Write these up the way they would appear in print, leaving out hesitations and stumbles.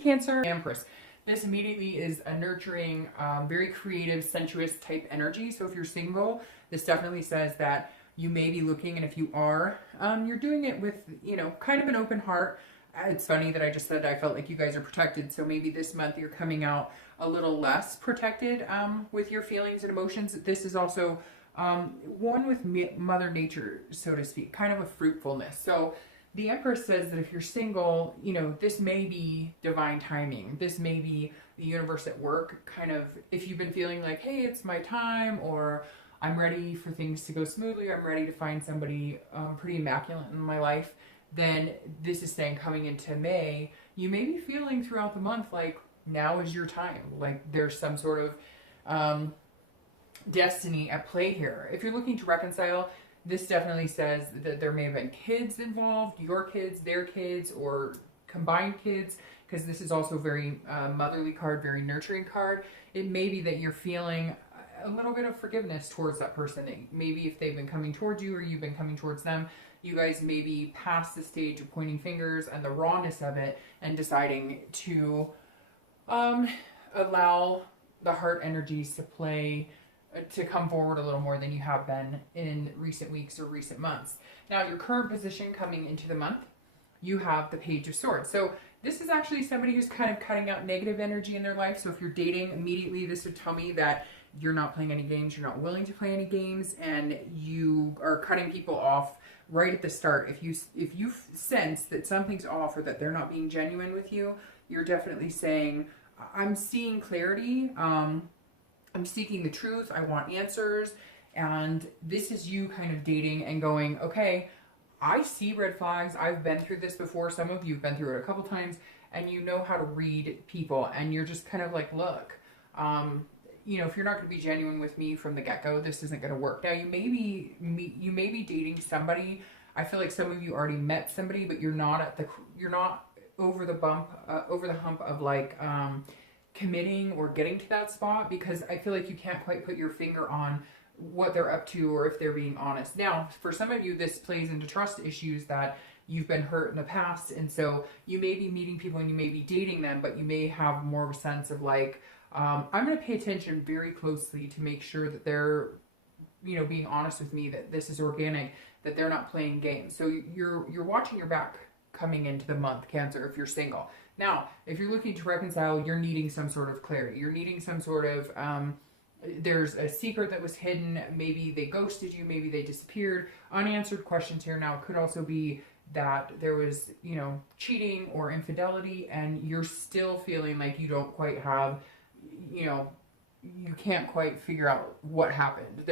Cancer. Empress. This immediately is a nurturing, very creative, sensuous type energy. So if you're single, this definitely says that you may be looking, and if you are, you're doing it with, you know, kind of an open heart. It's funny that I just said I felt like you guys are protected. So maybe this month you're coming out a little less protected with your feelings and emotions. This is also one with Mother Nature, so to speak, kind of a fruitfulness. So the Empress says that if you're single, you know, this may be divine timing. This may be the universe at work, kind of, if you've been feeling like, hey, it's my time, or I'm ready for things to go smoothly, I'm ready to find somebody pretty immaculate in my life, then this is saying coming into May, you may be feeling throughout the month like now is your time. Like there's some sort of destiny at play here. If you're looking to reconcile, this definitely says that there may have been kids involved, your kids, their kids, or combined kids, because this is also very motherly card, very nurturing card. It may be that you're feeling a little bit of forgiveness towards that person. Maybe if they've been coming towards you or you've been coming towards them, you guys may be past the stage of pointing fingers and the rawness of it and deciding to allow the heart energies to come forward a little more than you have been in recent weeks or recent months. Now, your current position coming into the month, you have the Page of Swords. So this is actually somebody who's kind of cutting out negative energy in their life. So if you're dating, immediately this would tell me that you're not playing any games, you're not willing to play any games, and you are cutting people off right at the start. If you sense that something's off or that they're not being genuine with you, you're definitely saying, I'm seeing clarity, I'm seeking the truth, I want answers, and this is you kind of dating and going, okay, I see red flags, I've been through this before, some of you have been through it a couple times, and you know how to read people, and you're just kind of like, look, you know, if you're not going to be genuine with me from the get-go, this isn't going to work. Now, you may be dating somebody, I feel like some of you already met somebody, but you're not over the hump of like, committing or getting to that spot, because I feel like you can't quite put your finger on what they're up to or if they're being honest. Now, for some of you, this plays into trust issues that you've been hurt in the past, and so you may be meeting people and you may be dating them, but you may have more of a sense of like, I'm going to pay attention very closely to make sure that they're, you know, being honest with me, that this is organic, that they're not playing games. So you're watching your back coming into the month, Cancer, if you're single. Now, if you're looking to reconcile, you're needing some sort of clarity. You're needing some sort of, there's a secret that was hidden. Maybe they ghosted you. Maybe they disappeared. Unanswered questions here. Now, it could also be that there was, you know, cheating or infidelity, and you're still feeling like you don't quite have, you know, you can't quite figure out what happened.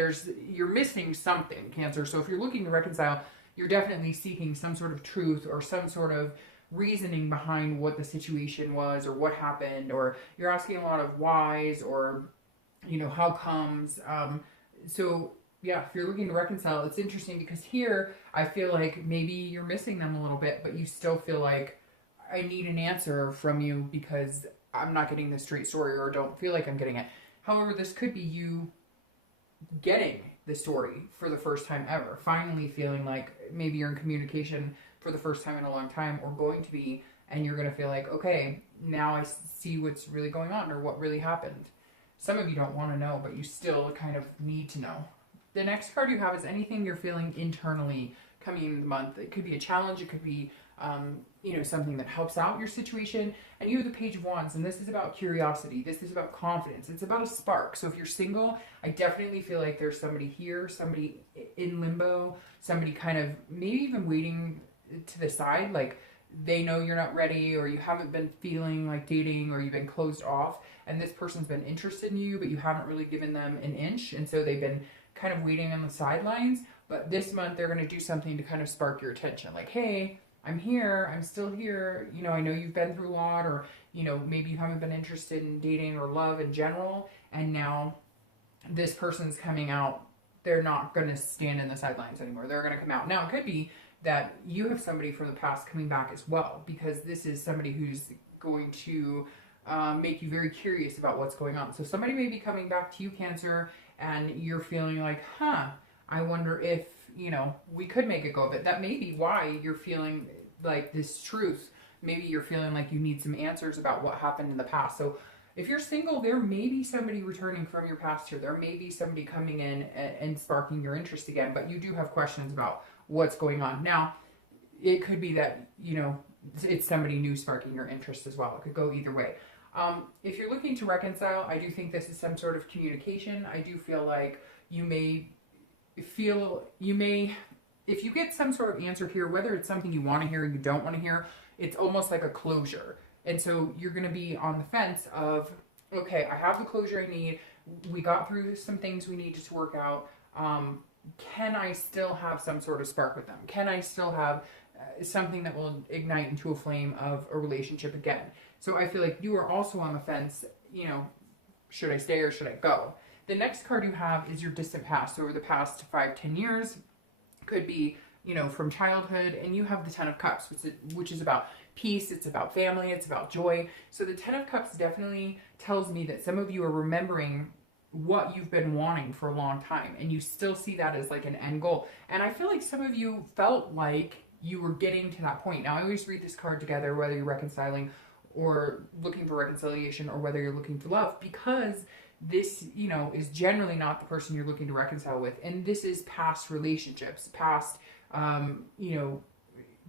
You're missing something, Cancer. So if you're looking to reconcile, you're definitely seeking some sort of truth or some sort of reasoning behind what the situation was or what happened, or you're asking a lot of whys or, you know, how comes. So yeah, if you're looking to reconcile, it's interesting because here I feel like maybe you're missing them a little bit, but you still feel like I need an answer from you because I'm not getting the straight story or don't feel like I'm getting it. However, this could be you getting the story for the first time ever, finally feeling like maybe you're in communication for the first time in a long time, or going to be, and you're going to feel like, okay, now I see what's really going on or what really happened. Some of you don't want to know, but you still kind of need to know. The next card you have is anything you're feeling internally coming in the month. It could be a challenge, it could be you know, something that helps out your situation. And you have the Page of Wands, and this is about curiosity. This is about confidence. It's about a spark. So if you're single, I definitely feel like there's somebody here, somebody in limbo, somebody kind of maybe even waiting to the side, like they know you're not ready, or you haven't been feeling like dating, or you've been closed off, and this person's been interested in you, but you haven't really given them an inch, and so they've been kind of waiting on the sidelines. But this month they're going to do something to kind of spark your attention, like, hey, I'm here, I'm still here, you know, I know you've been through a lot, or, you know, maybe you haven't been interested in dating or love in general, and now this person's coming out. They're not going to stand in the sidelines anymore. They're going to come out. Now, it could be that you have somebody from the past coming back as well, because this is somebody who's going to make you very curious about what's going on. So somebody may be coming back to you, Cancer, and you're feeling like, I wonder if, you know, we could make a go of it. That may be why you're feeling like this truth maybe you're feeling like you need some answers about what happened in the past. So if you're single, there may be somebody returning from your past here. There may be somebody coming in and sparking your interest again, but you do have questions about what's going on. Now, it could be that, you know, it's somebody new sparking your interest as well. It could go either way. If you're looking to reconcile, I do think this is some sort of communication. I do feel like you may if you get some sort of answer here, whether it's something you want to hear or you don't want to hear, it's almost like a closure. And so you're going to be on the fence of, okay, I have the closure I need. We got through some things we needed to work out. Can I still have some sort of spark with them? Can I still have something that will ignite into a flame of a relationship again? So I feel like you are also on the fence, you know, should I stay or should I go? The next card you have is your distant past. So over the past 5-10 years, could be, you know, from childhood, and you have the Ten of Cups, which is about peace, it's about family, it's about joy. So the Ten of Cups definitely tells me that some of you are remembering what you've been wanting for a long time, and you still see that as like an end goal. And I feel like some of you felt like you were getting to that point. Now, I always read this card together, whether you're reconciling or looking for reconciliation or whether you're looking for love, because this, you know, is generally not the person you're looking to reconcile with. And this is past relationships, past, you know,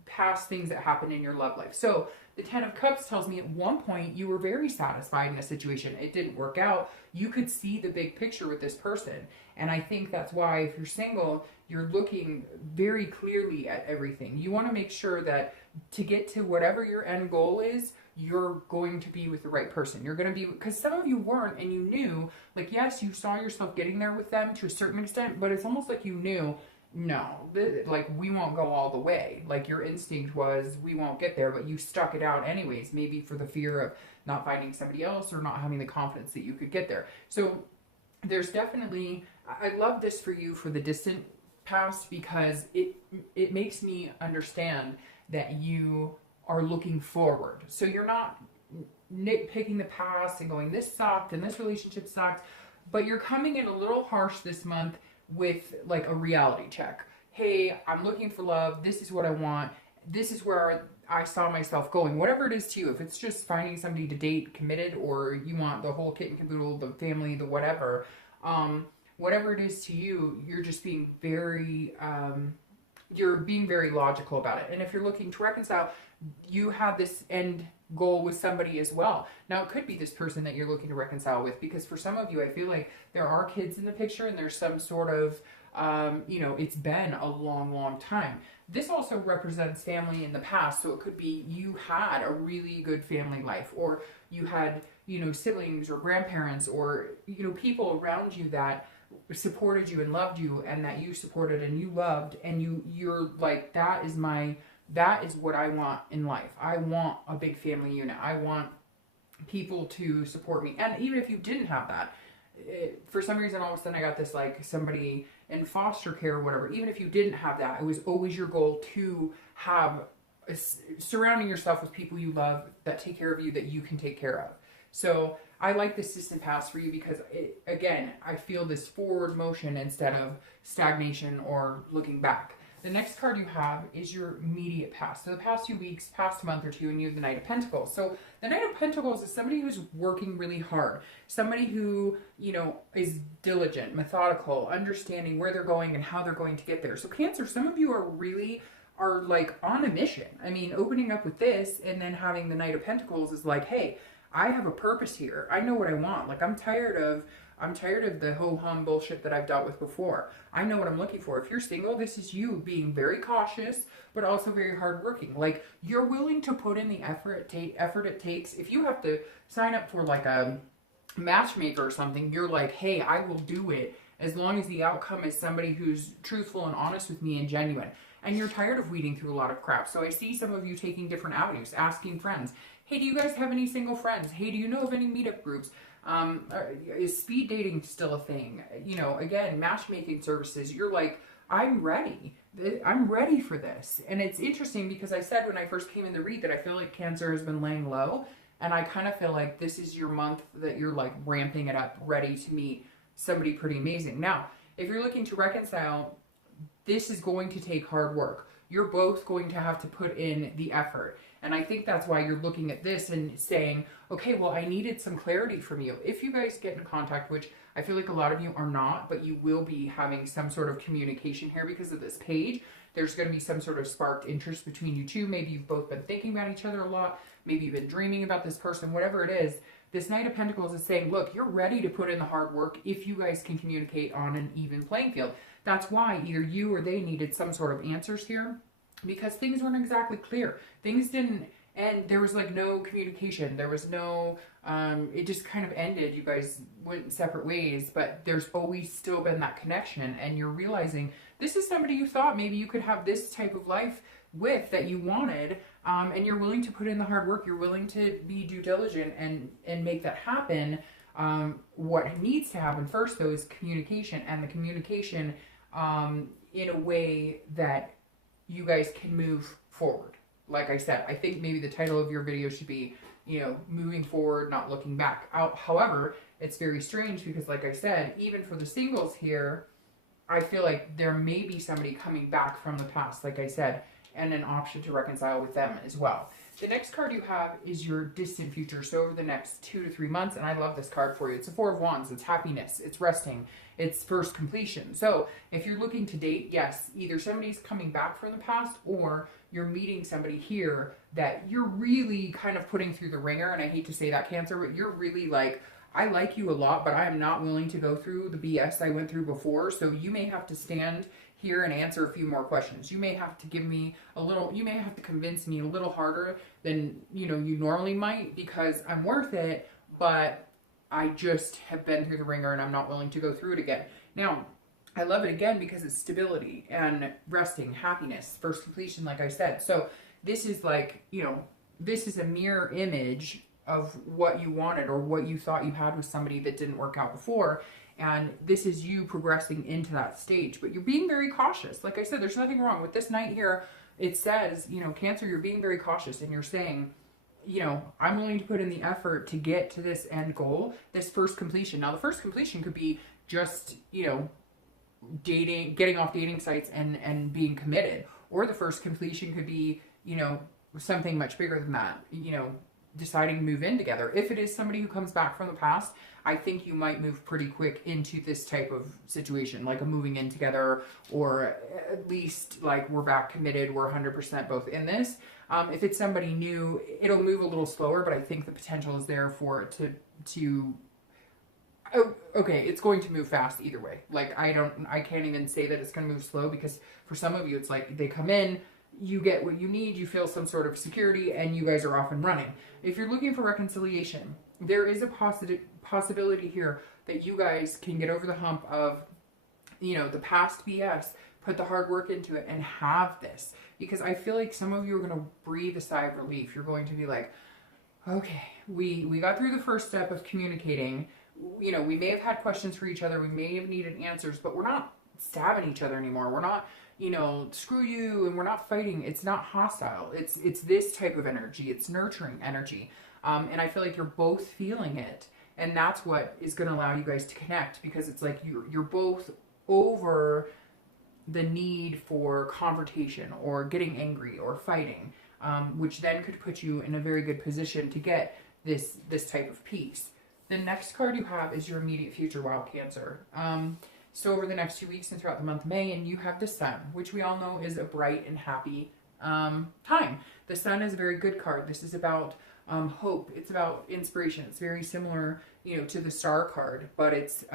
past things that happen in your love life. So the Ten of Cups tells me at one point you were very satisfied in a situation. It didn't work out. You could see the big picture with this person. And I think that's why if you're single, you're looking very clearly at everything. You want to make sure that to get to whatever your end goal is, you're going to be with the right person. You're going to be, because some of you weren't, and you knew, like, yes, you saw yourself getting there with them to a certain extent, but it's almost like you knew, no, like, we won't go all the way. Like, your instinct was, we won't get there, but you stuck it out anyways, maybe for the fear of not finding somebody else or not having the confidence that you could get there. So there's definitely, I love this for you for the distant past, because it makes me understand that you are looking forward. So you're not nitpicking the past and going, this sucked and this relationship sucked, but you're coming in a little harsh this month with like a reality check. Hey, I'm looking for love. This is what I want. This is where I saw myself going. Whatever it is to you, if it's just finding somebody to date, committed, or you want the whole kit and caboodle, the family, the whatever, whatever it is to you, you're just being very, you're being very logical about it. And if you're looking to reconcile, you have this end goal with somebody as well. Now, it could be this person that you're looking to reconcile with, because for some of you, I feel like there are kids in the picture and there's some sort of, you know, it's been a long, long time. This also represents family in the past. So it could be you had a really good family life, or you had, you know, siblings or grandparents, or, you know, people around you that supported you and loved you, and that you supported and you loved, and you're like, that is what I want in life. I want a big family unit. I want people to support me. And even if you didn't have that, for some reason, all of a sudden I got this, like, somebody in foster care or whatever. Even if you didn't have that, it was always your goal to have surrounding yourself with people you love, that take care of you, that you can take care of. So I like this distant past for you, because again, I feel this forward motion instead of stagnation or looking back. The next card you have is your immediate past. So the past few weeks, past month or two, and you have the Knight of Pentacles. So the Knight of Pentacles is somebody who's working really hard. Somebody who, you know, is diligent, methodical, understanding where they're going and how they're going to get there. So Cancer, some of you are like on a mission. I mean, opening up with this and then having the Knight of Pentacles is like, hey, I have a purpose here. I know what I want. Like, I'm tired of the ho-hum bullshit that I've dealt with before. I know what I'm looking for. If you're single, this is you being very cautious, but also very hardworking. Like, you're willing to put in the effort it takes. If you have to sign up for like a matchmaker or something, you're like, hey, I will do it as long as the outcome is somebody who's truthful and honest with me and genuine. And you're tired of weeding through a lot of crap. So I see some of you taking different avenues, asking friends, hey, do you guys have any single friends? Hey, do you know of any meetup groups? Is speed dating still a thing? You know, again, matchmaking services. You're like, I'm ready. I'm ready for this. And it's interesting because I said when I first came in the read that I feel like Cancer has been laying low. And I kind of feel like this is your month that you're like ramping it up, ready to meet somebody pretty amazing. Now, if you're looking to reconcile, this is going to take hard work. You're both going to have to put in the effort. And I think that's why you're looking at this and saying, okay, well, I needed some clarity from you. If you guys get in contact, which I feel like a lot of you are not, but you will be having some sort of communication here because of this page. There's going to be some sort of sparked interest between you two. Maybe you've both been thinking about each other a lot. Maybe you've been dreaming about this person, whatever it is. This Knight of Pentacles is saying, look, you're ready to put in the hard work if you guys can communicate on an even playing field. That's why either you or they needed some sort of answers here, because things weren't exactly clear. Things didn't, and there was like no communication. There was no, it just kind of ended. You guys went separate ways, but there's always still been that connection, and you're realizing this is somebody you thought maybe you could have this type of life with, that you wanted, and you're willing to put in the hard work. You're willing to be due diligent and make that happen. What needs to happen first, though, is communication, and the communication in a way that you guys can move forward. Like I said, I think maybe the title of your video should be, you know, moving forward, not looking back. However, it's very strange because, like I said, even for the singles here, I feel like there may be somebody coming back from the past, like I said, and an option to reconcile with them as well. The next card you have is your distant future. So over the next 2 to 3 months, and I love this card for you. It's a Four of Wands. It's happiness. It's resting. It's first completion. So if you're looking to date, yes, either somebody's coming back from the past or you're meeting somebody here that you're really kind of putting through the ringer. And I hate to say that, Cancer, but you're really like, I like you a lot, but I am not willing to go through the BS I went through before. So you may have to stand here and answer a few more questions. You may have to give me a little, you may have to convince me a little harder than, you know, you normally might, because I'm worth it, but I just have been through the ringer and I'm not willing to go through it again. Now, I love it again because it's stability and resting, happiness, first completion, like I said. So this is like, you know, this is a mirror image of what you wanted or what you thought you had with somebody that didn't work out before. And this is you progressing into that stage, but you're being very cautious. Like I said, there's nothing wrong with this Knight here. It says, you know, Cancer, you're being very cautious and you're saying, you know, I'm willing to put in the effort to get to this end goal, this first completion. Now, the first completion could be just, you know, dating, getting off dating sites and being committed. Or the first completion could be, you know, something much bigger than that, you know, deciding to move in together. If it is somebody who comes back from the past, I think you might move pretty quick into this type of situation, like a moving in together, or at least like we're back committed, we're 100% both in this. If it's somebody new, it'll move a little slower, but I think the potential is there for it to oh, okay, it's going to move fast either way. Like I can't even say that it's going to move slow, because for some of you, it's like they come in, you get what you need, you feel some sort of security, and you guys are off and running. If you're looking for reconciliation, there is a possibility here that you guys can get over the hump of, you know, the past BS, put the hard work into it, and have this. Because I feel like some of you are going to breathe a sigh of relief. You're going to be like, okay, we got through the first step of communicating. You know, we may have had questions for each other, we may have needed answers, but we're not stabbing each other anymore. We're not, you know, screw you, and we're not fighting. It's not hostile. It's this type of energy. It's nurturing energy. And I feel like you're both feeling it. And that's what is going to allow you guys to connect, because it's like you're both over the need for confrontation or getting angry or fighting, which then could put you in a very good position to get this type of peace. The next card you have is your immediate future, Wild Cancer. So over the next 2 weeks and throughout the month of May, and you have the Sun, which we all know is a bright and happy time. The Sun is a very good card. This is about hope. It's about inspiration. It's very similar, you know, to the Star card, but it's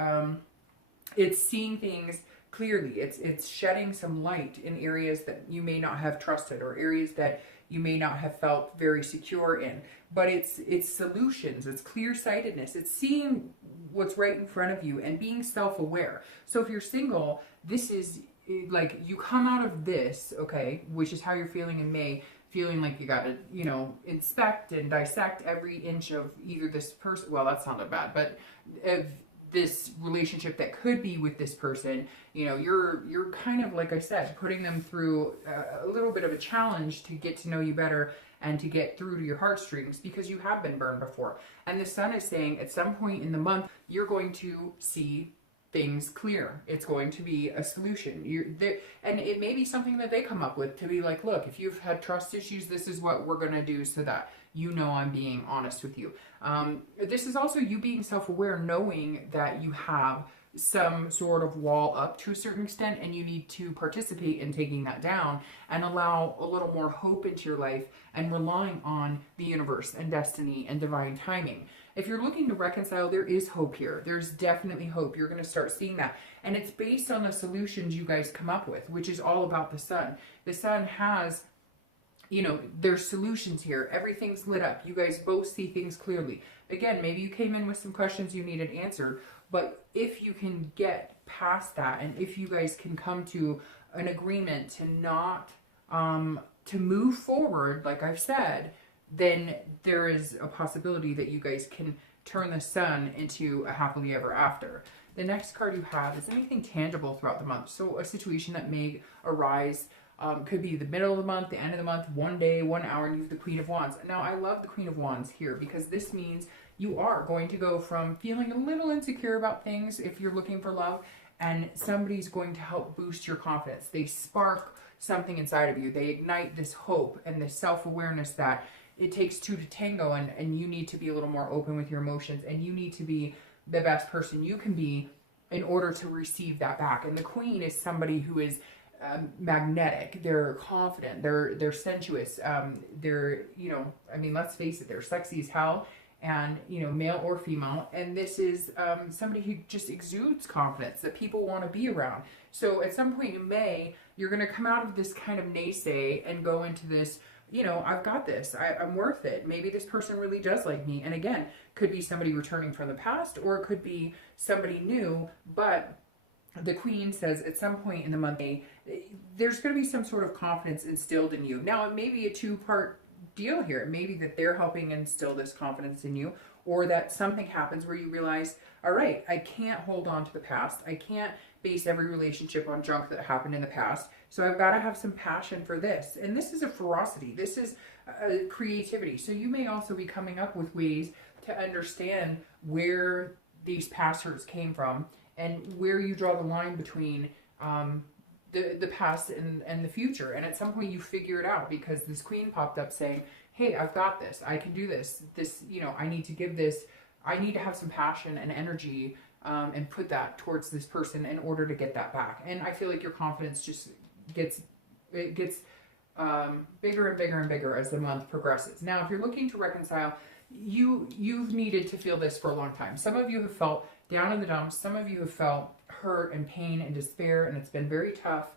seeing things clearly. It's shedding some light in areas that you may not have trusted, or areas that you may not have felt very secure in. But it's solutions. It's clear-sightedness. It's seeing what's right in front of you and being self-aware. So if you're single, this is like you come out of this, okay, which is how you're feeling in May, feeling like you got to, you know, inspect and dissect every inch of either this person, well, that sounded bad, but of this relationship that could be with this person. You know, you're kind of, like I said, putting them through a little bit of a challenge to get to know you better and to get through to your heartstrings, because you have been burned before. And the Sun is saying at some point in the month, you're going to see things clear. It's going to be a solution. You're there, and it may be something that they come up with to be like, look, if you've had trust issues, this is what we're going to do so that you know I'm being honest with you. This is also you being self-aware, knowing that you have some sort of wall up to a certain extent, and you need to participate in taking that down and allow a little more hope into your life and relying on the universe and destiny and divine timing. If you're looking to reconcile, there is hope here. There's definitely hope. You're going to start seeing that. And it's based on the solutions you guys come up with, which is all about the sun. The sun has, you know, there's solutions here. Everything's lit up. You guys both see things clearly. Again, maybe you came in with some questions you needed answered, but if you can get past that, and if you guys can come to an agreement to not, to move forward, like I've said, then there is a possibility that you guys can turn the sun into a happily ever after. The next card you have is anything tangible throughout the month. So a situation that may arise, could be the middle of the month, the end of the month, one day, 1 hour, and you have the Queen of Wands. Now, I love the Queen of Wands here because this means you are going to go from feeling a little insecure about things if you're looking for love, and somebody's going to help boost your confidence. They spark something inside of you. They ignite this hope and this self-awareness that it takes two to tango, and you need to be a little more open with your emotions, and you need to be the best person you can be in order to receive that back. And the Queen is somebody who is magnetic. They're confident. They're sensuous. They're, you know, I mean, let's face it, they're sexy as hell, and, you know, male or female. And this is somebody who just exudes confidence that people want to be around. So at some point in May, you're going to come out of this kind of naysay and go into this, you know, I've got this. I'm worth it. Maybe this person really does like me. And again, could be somebody returning from the past, or it could be somebody new. But the Queen says at some point in the month, there's going to be some sort of confidence instilled in you. Now, it may be a two-part deal here. It may be that they're helping instill this confidence in you, or that something happens where you realize, all right, I can't hold on to the past. I can't base every relationship on junk that happened in the past. So I've got to have some passion for this. And this is a ferocity. This is a creativity. So you may also be coming up with ways to understand where these past hurts came from and where you draw the line between the past and the future. And at some point you figure it out, because this Queen popped up saying, hey, I've got this. I can do this. This, you know, I need to give this. I need to have some passion and energy and put that towards this person in order to get that back. And I feel like your confidence just gets bigger and bigger and bigger as the month progresses. Now, if you're looking to reconcile, you've needed to feel this for a long time. Some of you have felt down in the dumps. Some of you have felt hurt and pain and despair, and it's been very tough.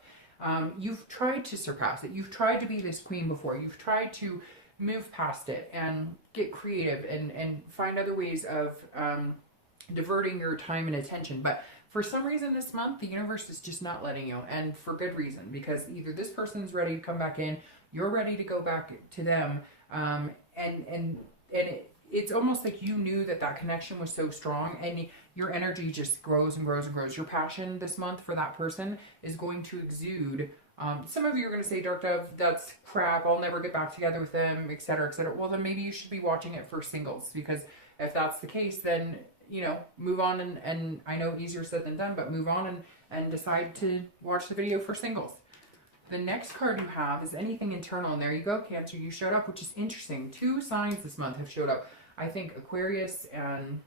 You've tried to surpass it. You've tried to be this queen before. You've tried to move past it and get creative and find other ways of diverting your time and attention. But for some reason this month, the universe is just not letting you, and for good reason, because either this person's ready to come back in, you're ready to go back to them, and it's almost like you knew that connection was so strong, and your energy just grows and grows and grows. Your passion this month for that person is going to exude. Some of you are going to say, Dark Dove, that's crap, I'll never get back together with them, etc., etc. Well, then maybe you should be watching it for singles, because if that's the case, then, you know, move on, and I know easier said than done, but move on and decide to watch the video for singles. The next card you have is anything internal, and there you go, Cancer, you showed up, which is interesting. 2 signs this month have showed up. I think Aquarius and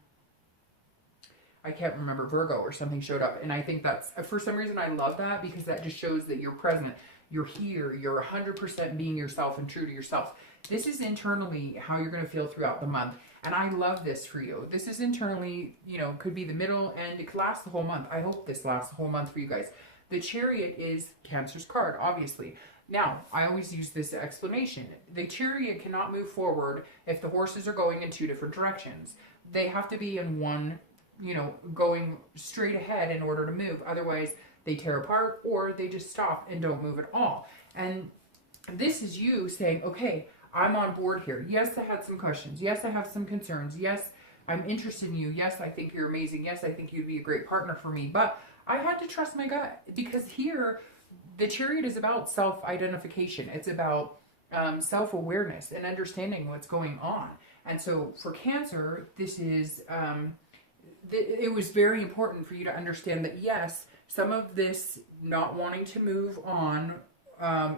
I can't remember, Virgo or something showed up, and I think that's, for some reason I love that, because that just shows that you're present, you're here, you're 100% being yourself and true to yourself. This is internally how you're going to feel throughout the month, and I love this for you. This is internally, you know, could be the middle, and it could last the whole month. I hope this lasts the whole month for you guys. The Chariot is Cancer's card, obviously. Now, I always use this explanation. The Chariot cannot move forward if the horses are going in 2 different directions. They have to be in one, you know, going straight ahead in order to move. Otherwise, they tear apart, or they just stop and don't move at all. And this is you saying, okay, I'm on board here. Yes, I had some questions. Yes, I have some concerns. Yes, I'm interested in you. Yes, I think you're amazing. Yes, I think you'd be a great partner for me. But I had to trust my gut, because here, the Chariot is about self-identification. It's about self-awareness and understanding what's going on. And so for Cancer, this is, it was very important for you to understand that, yes, some of this not wanting to move on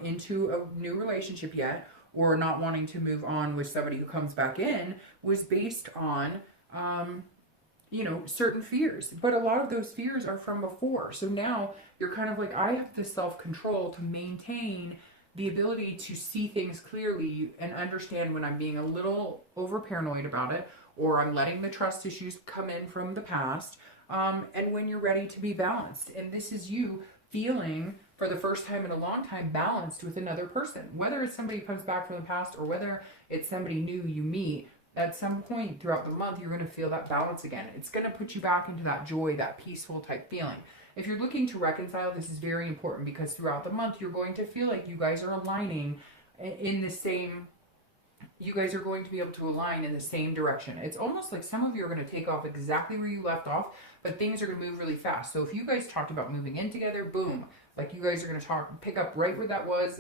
into a new relationship yet, or not wanting to move on with somebody who comes back in, was based on, you know, certain fears. But a lot of those fears are from before. So now you're kind of like, I have the self-control to maintain the ability to see things clearly and understand when I'm being a little over paranoid about it, or I'm letting the trust issues come in from the past, and when you're ready to be balanced. And this is you feeling, for the first time in a long time, balanced with another person. Whether it's somebody who comes back from the past or whether it's somebody new you meet, at some point throughout the month, you're going to feel that balance again. It's going to put you back into that joy, that peaceful type feeling. If you're looking to reconcile, this is very important, because throughout the month, you're going to feel like you guys are aligning in the same, you guys are going to be able to align in the same direction. It's almost like some of you are going to take off exactly where you left off, but things are going to move really fast. So if you guys talked about moving in together, boom, like you guys are going to pick up right where that was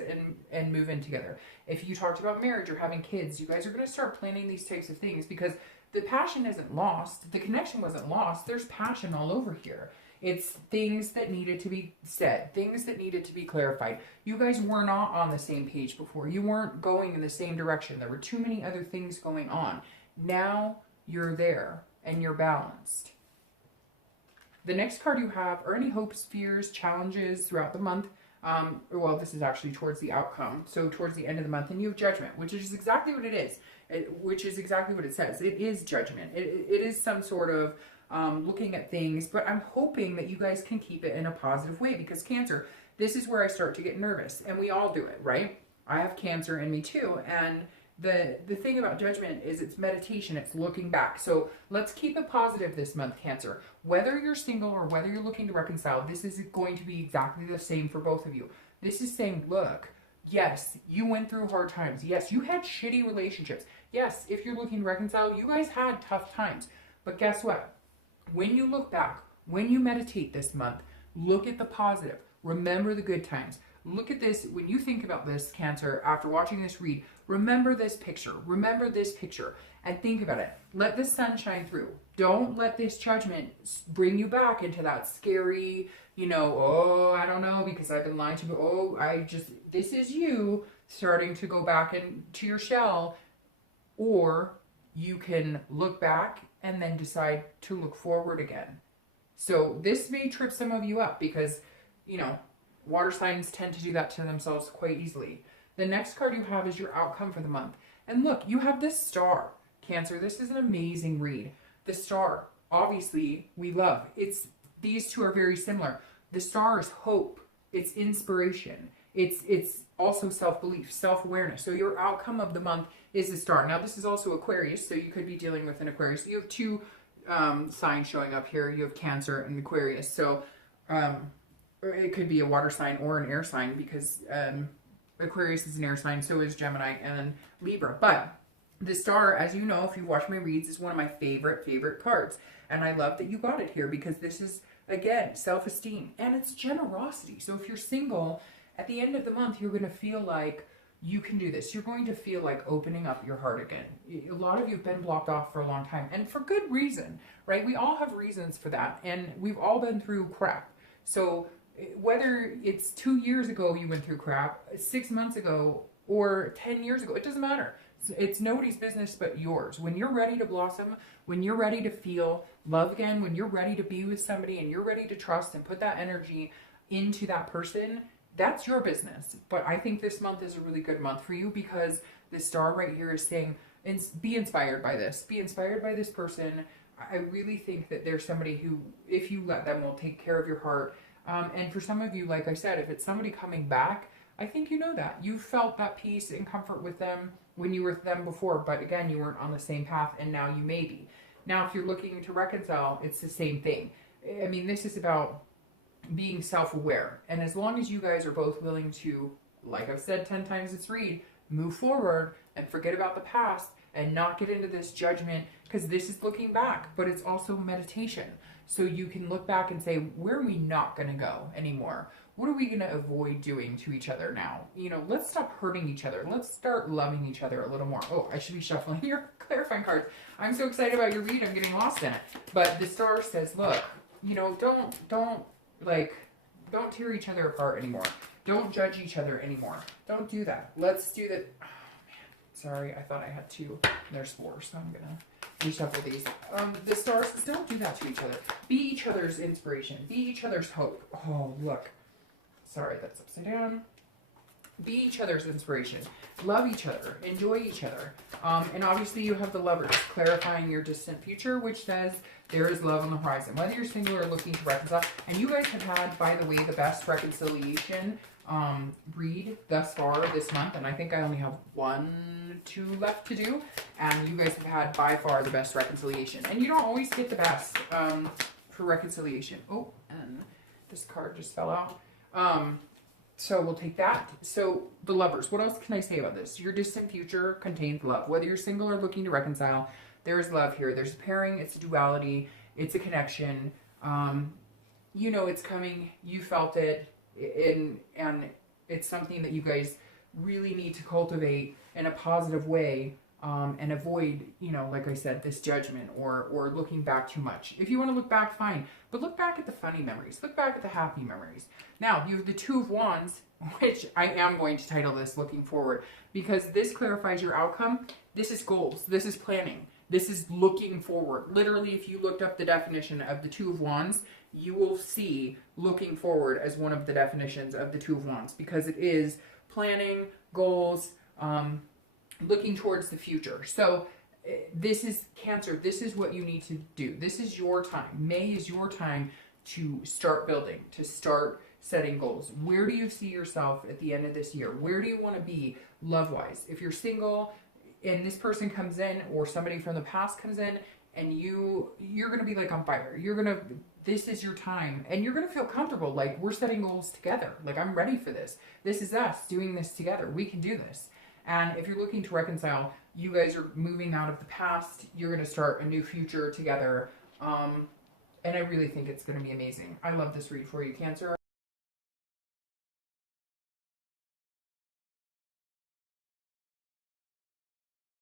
and move in together. If you talked about marriage or having kids, you guys are going to start planning these types of things, because the passion isn't lost. The connection wasn't lost. There's passion all over here. It's things that needed to be said, things that needed to be clarified. You guys were not on the same page before. You weren't going in the same direction. There were too many other things going on. Now you're there and you're balanced. The next card you have are any hopes, fears, challenges throughout the month. Well, this is actually towards the outcome. So towards the end of the month, and you have judgment, which is exactly what it is, which is exactly what it says. It is judgment. It is some sort of looking at things, but I'm hoping that you guys can keep it in a positive way, because Cancer, this is where I start to get nervous, and we all do it, right? I have Cancer in me too, and the thing about judgment is it's meditation, it's looking back. So let's keep it positive this month, Cancer. Whether you're single or whether you're looking to reconcile, this is going to be exactly the same for both of you. This is saying, look, yes, you went through hard times. Yes, you had shitty relationships. Yes, if you're looking to reconcile, you guys had tough times. But guess what? When you look back, when you meditate this month, look at the positive. Remember the good times. Look at this. When you think about this, Cancer, after watching this read, remember this picture. Remember this picture and think about it. Let the sun shine through. Don't let this judgment bring you back into that scary, you know, oh, I don't know, because I've been lying to you. Oh, this is you starting to go back into your shell. Or you can look back and then decide to look forward again. So this may trip some of you up, because, you know, water signs tend to do that to themselves quite easily. The next card you have is your outcome for the month. And look, you have this Star, Cancer. This is an amazing read. The Star, obviously, we love. These two are very similar. The Star is hope. It's inspiration. It's also self-belief, self-awareness. So your outcome of the month is the Star. Now, this is also Aquarius, so you could be dealing with an Aquarius. You have two signs showing up here. You have Cancer and Aquarius. So it could be a water sign or an air sign, because Aquarius is an air sign, so is Gemini and Libra. But the Star, as you know, if you watch my reads, is one of my favorite cards. And I love that you got it here, because this is, again, self-esteem. And it's generosity. So if you're single, at the end of the month, you're going to feel like you can do this. You're going to feel like opening up your heart again. A lot of you have been blocked off for a long time, and for good reason, right? We all have reasons for that, and we've all been through crap. So whether it's 2 years ago you went through crap, 6 months ago, or 10 years ago, it doesn't matter. It's nobody's business but yours. When you're ready to blossom, when you're ready to feel love again, when you're ready to be with somebody and you're ready to trust and put that energy into that person, that's your business. But I think this month is a really good month for you, because the Star right here is saying, be inspired by this. Be inspired by this person. I really think that there's somebody who, if you let them, will take care of your heart. And for some of you, like I said, if it's somebody coming back, I think you know that. You felt that peace and comfort with them when you were with them before. But again, you weren't on the same path, and now you may be. Now, if you're looking to reconcile, it's the same thing. I mean, this is about being self-aware. And as long as you guys are both willing to, like I've said 10 times this read, move forward and forget about the past and not get into this judgment, because this is looking back, but it's also meditation. So you can look back and say, where are we not going to go anymore? What are we going to avoid doing to each other now? You know, let's stop hurting each other. Let's start loving each other a little more. Oh, I should be shuffling your clarifying cards. I'm so excited about your read. I'm getting lost in it. But the star says, look, you know, don't tear each other apart anymore. Don't judge each other anymore. Don't do that. Let's do that. Oh, man. Sorry, I thought I had 2. There's 4, so I'm going to reshuffle these. The star says, don't do that to each other. Be each other's inspiration. Be each other's hope. Oh, look. Sorry, that's upside down. Be each other's inspiration. Love each other. Enjoy each other. And obviously you have the Lovers, clarifying your distant future, which says there is love on the horizon. Whether you're single or looking to reconcile. And you guys have had, by the way, the best reconciliation read thus far this month. And I think I only have 2 left to do. And you guys have had, by far, the best reconciliation. And you don't always get the best for reconciliation. Oh, and this card just fell out. So we'll take that. So the Lovers, what else can I say about this? Your distant future contains love. Whether you're single or looking to reconcile, there is love here. There's a pairing, it's a duality, it's a connection. You know it's coming, you felt it, and it's something that you guys really need to cultivate in a positive way. And avoid, you know, like I said, this judgment or looking back too much. If you want to look back, fine. But look back at the funny memories. Look back at the happy memories. Now, you have the 2 of Wands, which I am going to title this Looking Forward, because this clarifies your outcome. This is goals. This is planning. This is looking forward. Literally, if you looked up the definition of the 2 of Wands, you will see looking forward as one of the definitions of the 2 of Wands, because it is planning, goals, looking towards the future. So this is Cancer. This is what you need to do. This is your time. May is your time to start building, to start setting goals. Where do you see yourself at the end of this year? Where do you want to be love-wise? If you're single and this person comes in, or somebody from the past comes in, and you're going to be like on fire. This is your time, and you're going to feel comfortable. Like, we're setting goals together. Like, I'm ready for this. This is us doing this together. We can do this. And if you're looking to reconcile, you guys are moving out of the past. You're going to start a new future together. And I really think it's going to be amazing. I love this read for you, Cancer.